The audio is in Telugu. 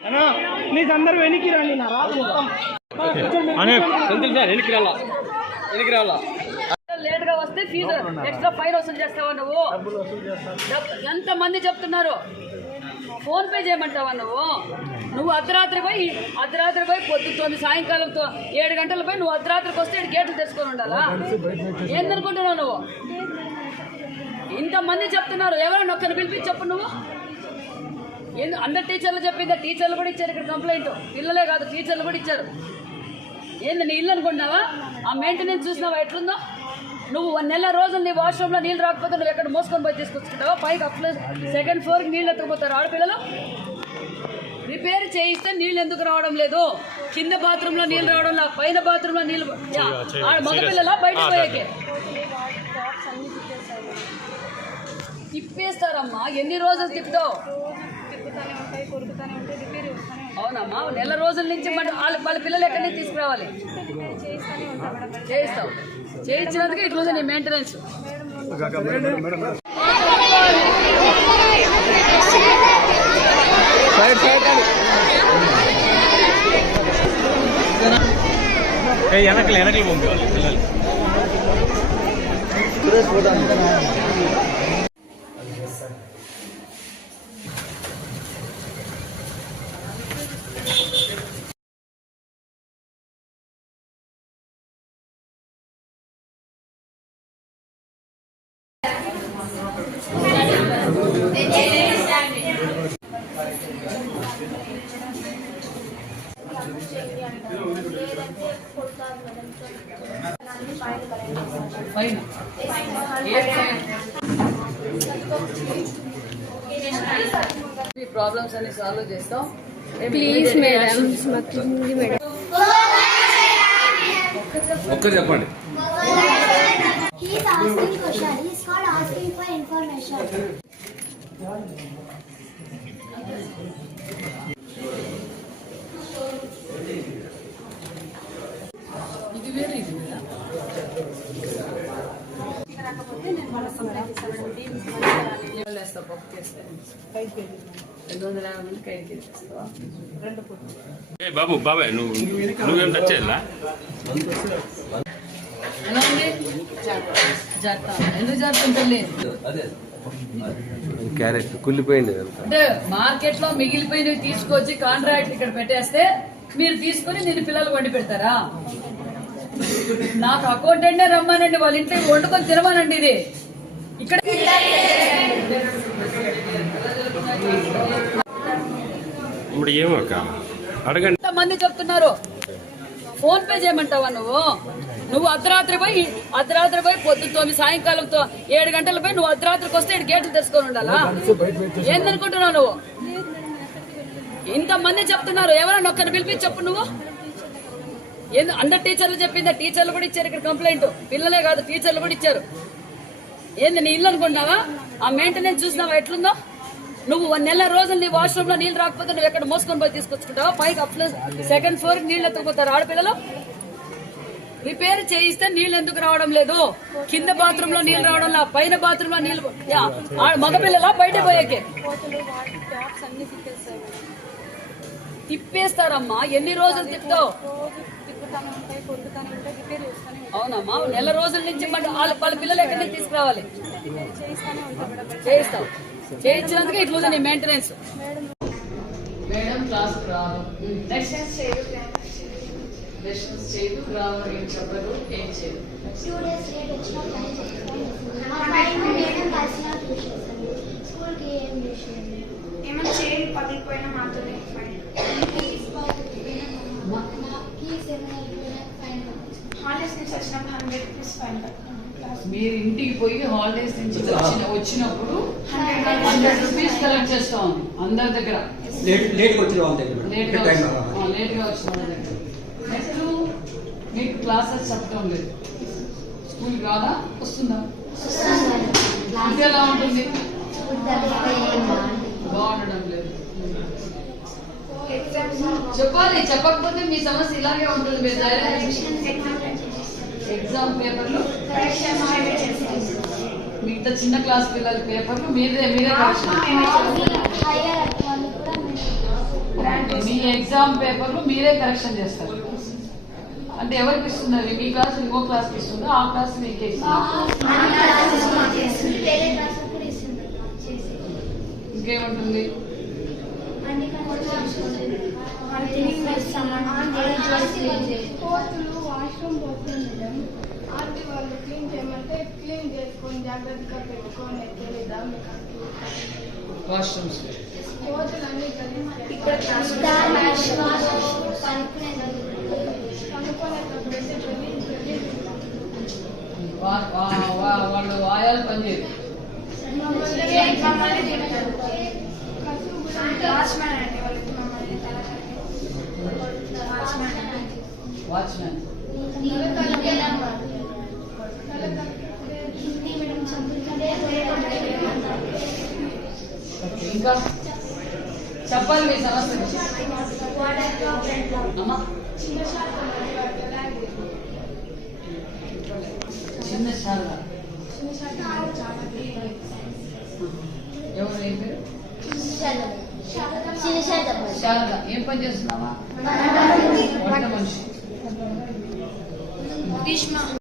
ప్లీజ్ అందరు వెనక్కి రండి నా రాదు మొత్తం. వెనక్కి రాలా. వెనక్కి రాలా. లేట్గా వస్తే ఫీజు ఎక్స్ట్రా ఫైన్ వసూలు చేస్తావా నువ్వు? ఎంత మంది చెప్తున్నారు? ఫోన్ పే చేయమంటావా నువ్వు? నువ్వు అర్ధరాత్రి పోయి అర్ధరాత్రి పోయి పొద్దుతోంది సాయంకాలంతో ఏడు గంటల పోయి నువ్వు అర్ధరాత్రికి వస్తే ఈడ గేట్లు తెచ్చుకొని ఉండాలా? ఏందనుకుంటున్నావు నువ్వు? ఇంతమంది చెప్తున్నారు. ఎవరైనా ఒక్కరిని పిలిపించి చెప్పు నువ్వు? ఎందు అందరు టీచర్లు చెప్పిందా టీచర్లు కూడా ఇచ్చారు ఇక్కడ కంప్లైంట్ పిల్లలే కాదు టీచర్లు కూడా ఇచ్చారు. ఏంది నీ ఇల్లు అనుకుంటున్నావా? ఆ మెయింటెనెన్స్ చూసినావా? ఎట్లుందో? నువ్వు వన్ నెల రోజులు నీ వాష్రూమ్లో నీళ్ళు రాకపోతే నువ్వు ఎక్కడ మోసుకొని పోయి తీసుకొచ్చుకుంటావా? పైకి అప్ సెకండ్ ఫ్లోర్కి నీళ్ళు ఎత్తుకుపోతారు ఆడపిల్లలు. రిపేర్ చేయిస్తే నీళ్ళు ఎందుకు రావడం లేదు? కింద బాత్రూంలో నీళ్ళు రావడం పైన బాత్రూంలో నీళ్ళు మగపిల్లలా బయట పోయేకే? తిప్పేస్తారమ్మా. ఎన్ని రోజులు తిప్పుతావు? తిప్పుతానే ఉంటాయి కొరుకుతానే ఉంటాయి రిపేర్ వస్తానే ఉంటాయి. అవునమ్మా నెల రోజుల నుంచి మన వాళ్ళ వాళ్ళ పిల్లలు ఎక్కడి నుంచి తీసుకురావాలి? రిపేర్ చేస్తానే ఉంటాం మేడం. చేయిస్తావు. చేయించినందుకు ఇట్లుంది నీ మెయింటెనెన్స్ వెనకలు వెనకలు పంపించాలి పిల్లలు ఈ ప్రాబ్లమ్స్ అన్ని సాల్వ్ చేస్తాం ప్లీజ్ మేడం మాకు హిందీ మేడం ఒక్కరు చెప్పండి He's asking question. He's called asking for information. ఇది వేరే ఇది వేరా పప్పు బాబు బాబాయ్ నువ్వు నువ్వేం టచ్ చేయాలా ఉంది జాగ్రత్త. ఎందుకు క్యారెట్ కుళ్ళిపోయింది అంటే మార్కెట్లో మిగిలిపోయినవి తీసుకొచ్చి కాంట్రాక్ట్ ఇక్కడ పెట్టేస్తే మీరు తీసుకుని నేను పిల్లలు వండి పెడతారా? నాకు అకౌంటెంట్ రమ్మానండి వాళ్ళ ఇంట్లో వండుకొని తినమానండి ఇది. ఇక్కడ ఇప్పుడు ఏమక్క అడగండి. మంది చెప్తున్నారు? ఫోన్ పే చేయమంటావా నువ్వు? నువ్వు అర్ధరాత్రి పోయి అర్ధరాత్రి పోయి పొద్దుతోంది సాయంకాలంతో ఏడు గంటల పోయి నువ్వు అర్ధరాత్రికి వస్తే ఇక్కడ గేట్లు తెచ్చుకొని ఉండాలా? ఏందనుకుంటున్నావు నువ్వు? ఇంతమంది చెప్తున్నారు ఎవరైనా ఒక్కరిని పిలిపించి చెప్పు నువ్వు. ఏంది అందరు టీచర్లు చెప్పిందా టీచర్లు కూడా ఇచ్చారు ఇక్కడ కంప్లైంట్ పిల్లలే కాదు టీచర్లు కూడా ఇచ్చారు. ఏంది నీ ఇల్లు అనుకుంటున్నావా? ఆ మెయింటెనెన్స్ చూసినావా? ఎట్లుందో? నువ్వు వన్ నెల రోజులు నీ వాష్రూమ్లో నీళ్ళు రాకపోతే నువ్వు ఎక్కడ మోసుకొని పోయి తీసుకొచ్చుకుంటావా? పైకి అప్ సెకండ్ ఫ్లోర్ నీళ్ళు ఎత్తుకుపోతారు ఆడపిల్లలు. రిపేర్ చేయిస్తే నీళ్ళు ఎందుకు రావడం లేదు? కింద బాత్రూమ్లో నీళ్ళు రావడం లా పైన బాత్రూమ్లో నీళ్ళు మగపిల్లలా బయట పోయేకే. తిప్పేస్తారమ్మా ఎన్ని రోజులు తిప్పుతావు? అవునమ్మా నెల రోజుల నుంచి వాళ్ళ వాళ్ళ పిల్లలు ఎక్కడి నుంచి తీసుకురావాలి? రిపేర్ చేయిస్తానే ఉంటాం మేడం. చేయిస్తావు. చేయించినందుకు ఇట్లుంది నీ మెయింటెనెన్స్ మేడం క్లాస్ రాదు. లెసన్స్ చేయదు. రావు ఏం చెప్పరు ఏం చేయదు ఏమైనా మాత్రమే హాలిడేస్ నుంచి వచ్చినప్పుడు హండ్రెడ్ రూపీస్ ఫైన్ మీరు ఇంటికి పోయి హాలిడేస్ నుంచి వచ్చిన వచ్చినప్పుడు హండ్రెడ్ హండ్రెడ్ రూపీస్ కలెక్ట్ చేస్తాం. అందరి దగ్గర. లేట్ లేట్గా వచ్చిన వాళ్ళ దగ్గర. లేట్గా టైం వచ్చిన- ఆ, లేట్గా వచ్చిన వాళ్ళ దగ్గర. నెక్స్ట్ మీకు క్లాసెస్ చెప్పడం లేదు. స్కూల్ రాదా వస్తుందా? ఇది ఎలా ఉంటుంది? బాగుండడం లేదు. చెప్పాలి చెప్పకపోతే మీ సమస్య ఇలాగే ఉంటుంది. మీరు ఎగ్జామ్ పేపర్లు? మిగతా చిన్న క్లాస్ పిల్లల పేపర్లు మీరే గ్రాండ్ మీ ఎగ్జామ్ పేపర్లు మీరే కరెక్షన్ చేస్తారు. అంటే ఎవరికి ఇస్తున్నారు మీ క్లాస్ ఇంకో క్లాస్కి ఇస్తుందా? ఆ క్లాస్ మీకే ఇంకేముంటుంది? కోతులు వాష్రూమ్ పోతుంది మేడం. ఆంటీ వాళ్ళు క్లీన్ చేయమంటే క్లీన్ చేసుకొని జాగ్రత్తగా పెట్టుకొని మీకు వాష్రూమ్స్. కోతులు అన్ని ఇక్కడ వాళ్ళు ఆయాలు పనిచేయరు వాచ్మెన్ ఇంకా చెప్పాలి మీ సమస్య. అమ్మా. చిన్న శారద. ఎవరు ఏం పేరు? శారద. ఏం పని చేస్తున్నావా? వంట మనిషి.